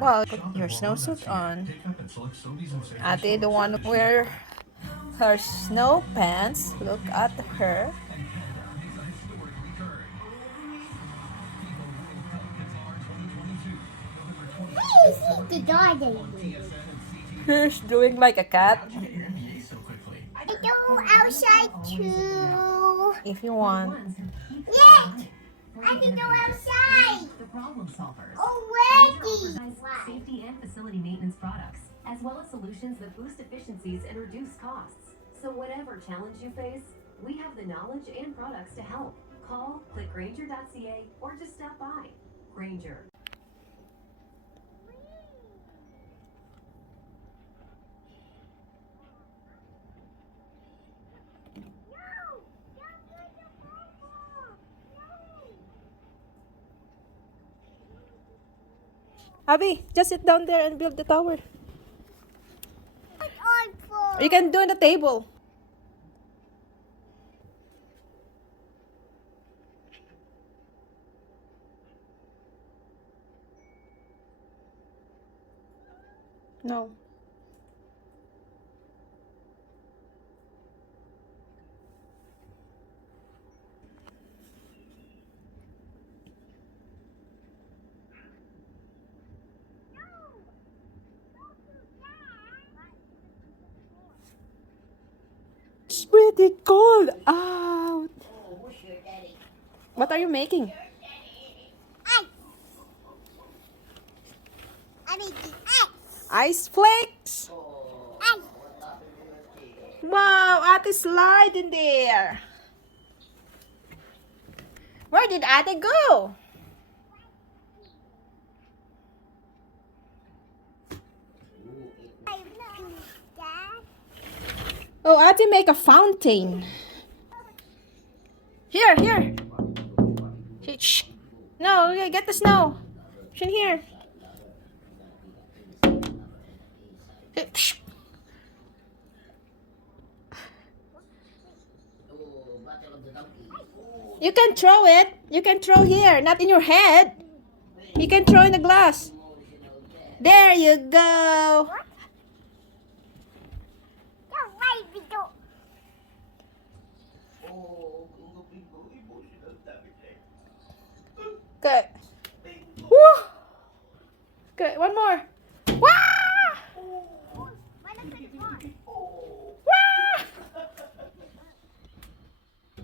Well, put your snowsuit on. Ate, the one who wear her snow pants. Look at her. Hey, is the garden? She's doing like a cat. I go outside too. If you want. Yes, I can go outside The problem solvers. already. Safety and facility maintenance products, as well as solutions that boost efficiencies and reduce costs. So whatever challenge you face, we have the knowledge and products to help. Call, click Grainger.ca, or just stop by. Grainger. Abby, just sit down there and build the tower. What on for? You can do on the table. No. It's pretty cold out. What are you making? Ice. I mean the ice. Ice flakes. Ice. Wow, Ate slide in there. Where did Ate go? Oh, Ate make a fountain. Here, here. Shh. No, yeah, get the snow. It's in here. Shh. You can throw it. You can throw here, not in your head. You can throw in the glass. There you go. Okay. Woo! Okay, one more. Wah! Wah!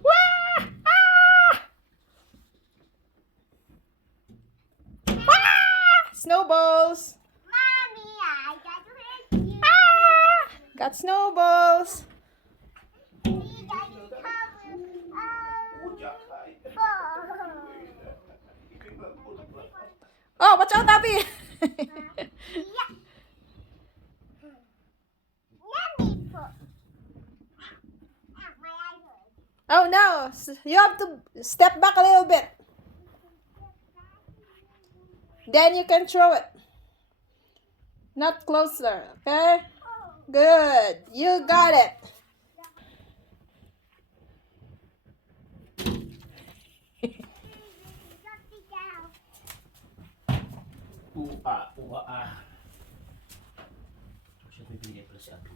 Wah! Ah! Wah! Snowballs. Mommy, I got to hit you. Ah! Got snowballs. We got to cover, Oh, watch out, Abby. yeah. Let me put. My eye hurts. Oh no, you have to step back a little bit. Then you can throw it. Not closer, okay? Good, you got it. Uwa, uwa ah. Siya bibigay pala si Abby.